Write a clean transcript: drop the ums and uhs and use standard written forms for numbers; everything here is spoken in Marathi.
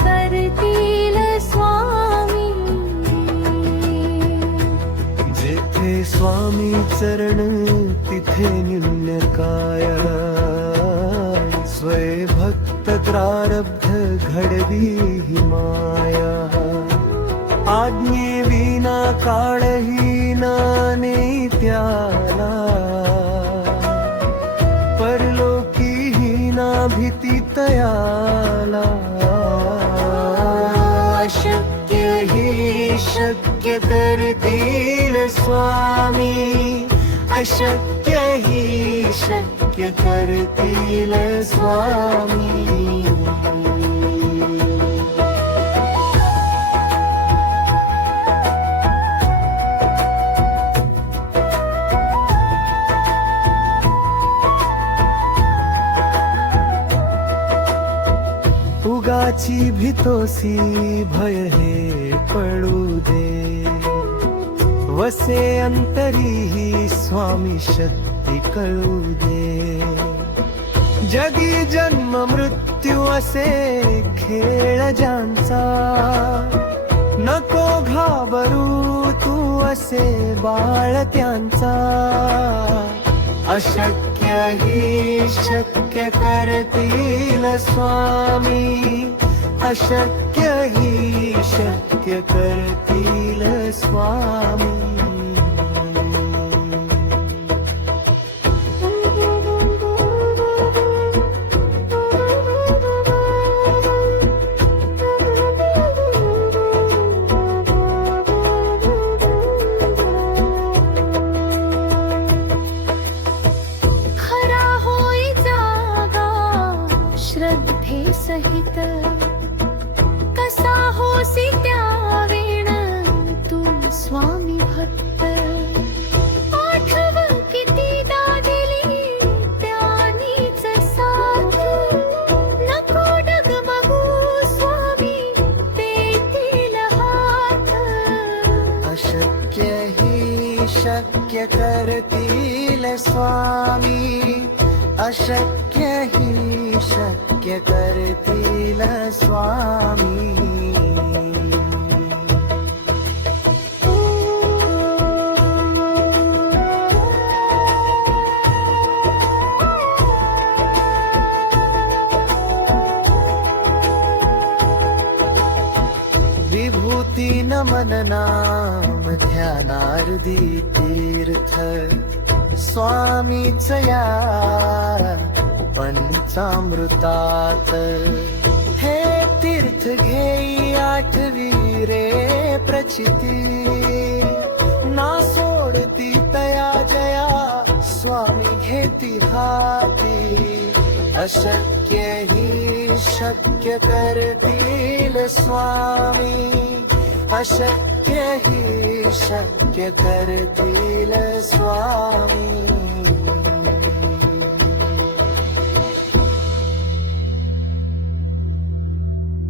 करतील स्वामी. जेथे स्वामी चरण तिथे निम्न काय, स्वय भक्त प्रारब्ध घडवी ही माया. आज्ञे विना काळही नाने त्याला, परलोकी ही ना भीती तयाला. अशक्य ही शक्य करतील स्वामी, अशक्य ही शक्य करतील स्वामी. उगाची भीतोसी भय हे पडू दे, वसे अंतरी ही स्वामी शक्ती कळू दे. जगी जन्म मृत्यू असे खेळ ज्यांचा, नको घाबरू तू असे बाळ त्यांचा. अशक्य ही शक्य करतील स्वामी, अशक्य ही शक्य करतील स्वामी. श्रद्धे सहित कसा होसी त्यावेण तू स्वामी भक्त. आठव कितीदा दिली त्यानीच साथ, नको डगमगू स्वामी देतील हात. अशक्य ही शक्य करतील स्वामी, अशक्य ही शक्य करतील स्वामी. विभूती नमन नाम ध्यानार्दी तीर्थ, स्वामीच या पंचामृतात. हे तीर्थ घेई आठवी रे प्रचिती, ना सोडती तया जया स्वामी घेती हाती. अशक्य ही शक्य करतील स्वामी, अशक्य ही शक्य करतील स्वामी.